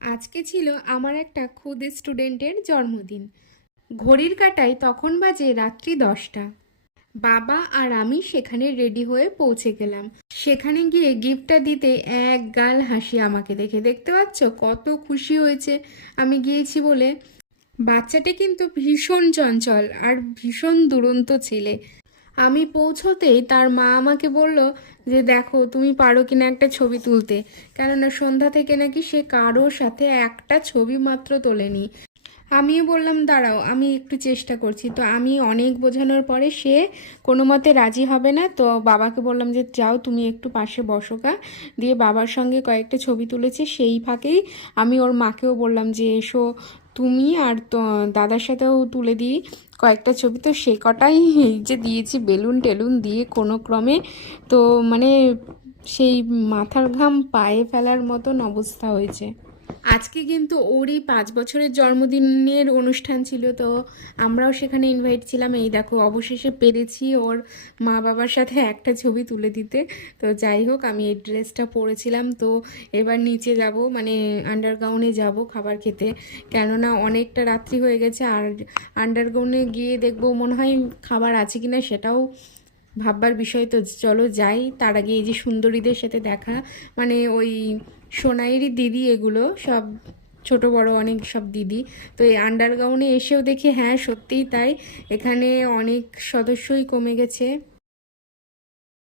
আজকে ছিল আমার একটা খুদ স্টুডেন্টের জন্মদিন। ঘড়ির কাঁটায় তখন বাজে রাত্রি 10টা। বাবা আর আমি সেখানে রেডি হয়ে পৌঁছে গেলাম। সেখানে গিয়ে গিফটটা দিতে এক গাল হাসি আমাকে দেখে। দেখতে পাচ্ছ কত খুশি হয়েছে আমি গিয়েছি বলে। বাচ্চাটি কিন্তু ভীষণ চঞ্চল আর ভীষণ দুরন্ত ছেলে। আমি পৌঁছতেই তার মা আমাকে বলল যে দেখো তুমি পারো কিনা একটা ছবি তুলতে, কেননা সন্ধ্যা থেকে নাকি সে কারোর সাথে একটা ছবি মাত্র তোলেনি। আমিও বললাম দাঁড়াও আমি একটু চেষ্টা করছি। তো আমি অনেক বোঝানোর পরে সে কোনো মতে রাজি হবে না। তো বাবাকে বললাম যে যাও তুমি একটু পাশে বসোকা। দিয়ে বাবার সঙ্গে কয়েকটা ছবি তুলেছি। সেই ফাঁকেই আমি ওর মাকেও বললাম যে এসো তুমি আর তো দাদার সাথেও তুলে দিই কয়েকটা ছবি। তো সে কটাই এই যে দিয়েছি বেলুন টেলুন দিয়ে কোনো ক্রমে। তো মানে সেই মাথার ঘাম পায়ে ফেলার মতন অবস্থা হয়েছে। আজকে কিন্তু ওরই 5 বছরের জন্মদিনের অনুষ্ঠান ছিল। তো আমরাও সেখানে ইনভাইট ছিলাম। এই দেখো অবশেষে পেরেছি ওর মা বাবার সাথে একটা ছবি তুলে দিতে। তো যাই হোক আমি এই ড্রেসটা পরেছিলাম। তো এবার নিচে যাব, মানে আন্ডারগ্রাউন্ডে যাব খাবার খেতে, কেননা অনেকটা রাত্রি হয়ে গেছে। আর আন্ডারগ্রাউন্ডে গিয়ে দেখবো মনে হয় খাবার আছে কিনা সেটাও ভাববার বিষয়। তো চলো যাই। তার আগে এই যে সুন্দরীদের সাথে দেখা, মানে ওই সোনাইয়েরই দিদি, এগুলো সব ছোট বড় অনেক সব দিদি। তো এই আন্ডারগ্রাউন্ডে এসেও দেখি হ্যাঁ সত্যিই তাই, এখানে অনেক সদস্যই কমে গেছে।